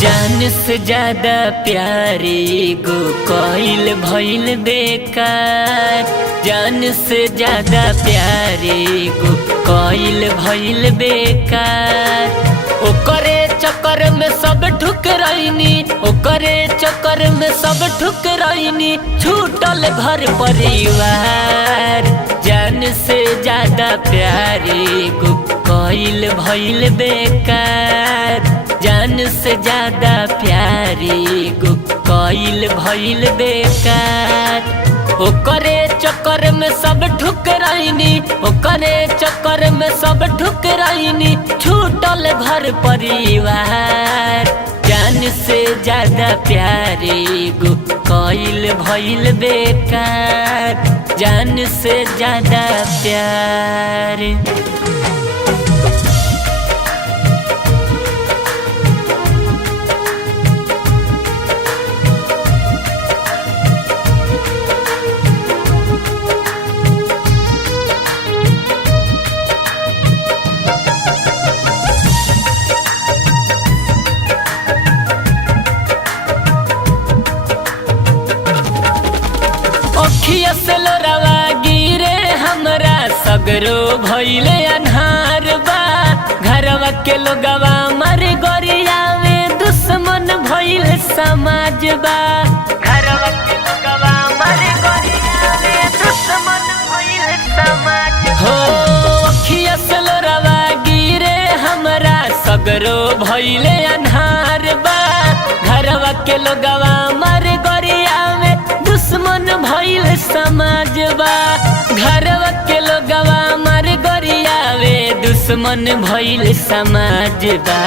जान से ज्यादा प्यारी गो कोइल भइल बेकार। जान से ज्यादा प्यारी गो कोइल भइल बेकार। ओकरे चक्कर में सब ठुकराइनी, ओकरे चक्कर में सब ठुकराइनी, छूटल घर परिवार। जान से ज्यादा प्यारी गो कोइल भइल बेकार। जान से ज्यादा प्यारी गो कोइल भइल बेकार। ओकरे चक्कर में सब ठुकराइनी, ओकरे चक्कर में सब ठुकराइनी, छूटल घर परिवार। जान से ज्यादा प्यारी गो कोइल भइल बेकार। जान से ज्यादा प्यार। अखिया से लोरावा गिरे हमरा, सगरो भइले अन्हार बा। घरवा के लोगवा मर गोरिया में, दुश्मन भइल समाज बा। घरवा के लोगवा मर गोरिया में, दुश्मन भइल समाज हो। अखिया से लोरावा गिरे हमरा, सगरो भइले अन्हार बा। घरवा के लोगवा मर गोरिया में, दुश्मन भइल समाज बा। घरवा के लोगवा मर गोरियावे, दुश्मन भइल समाज बा।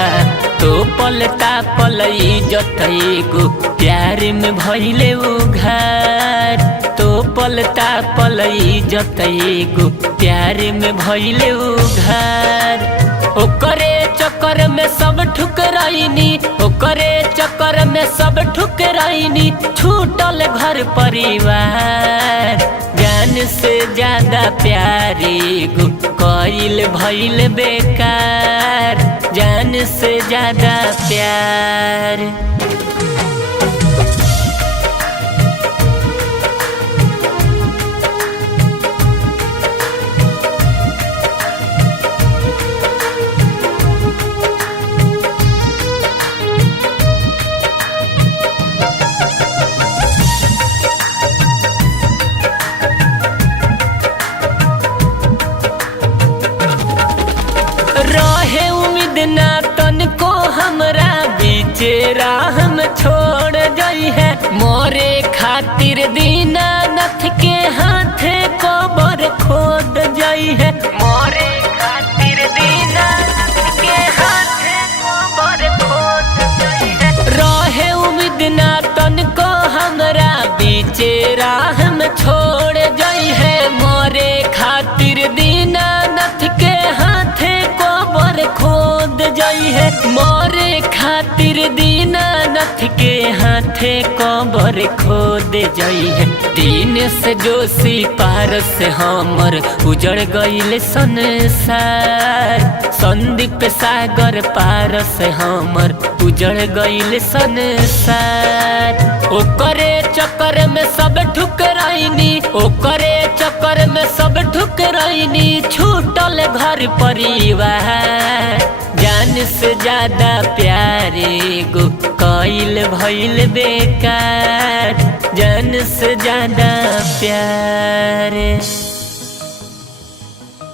तो पलता पलई जतई गो प्यार में भइले उघार। तो पलता पलई जतई गो प्यार में भइले उघार। ओकरे चक्कर में सब ठुकराइनी, ओकरे चक्कर में सब ठुकराइनी, छूटल घर परिवार। जान से ज्यादा प्यारी गो कोइल भइल बेकार। जान से ज्यादा प्यार। रहे उम्मीद ना तनको हमरा, बीचे राह में छोड़ गई है। मोरे खातिर दीनानाथ के हाथे कबर खोद गई है। मोरे खातिर दीनानाथ के हाथे कबर खोद गई है। रहे उम्मीद ना तनको हमरा, बीचे राह में छोड़ गई है। मोरे खातिर दीनानाथ के हाथे खोद जाई है। मोरे खातिर दीनानाथ के हाथे कबर खोद जाई है। दिन से जोशी पार से हमर उजड़ गईल संसार। संदीप सागर पार से हमर उजड़ गईल संसार। ओकरे चक्कर में सब ठुकराइनी, ओकरे चक्कर में सब ठुकराइनी, छूटल घर परिवार। जान से ज्यादा प्यारी गो कोइल भइल बेकार। जान से ज्यादा प्यार।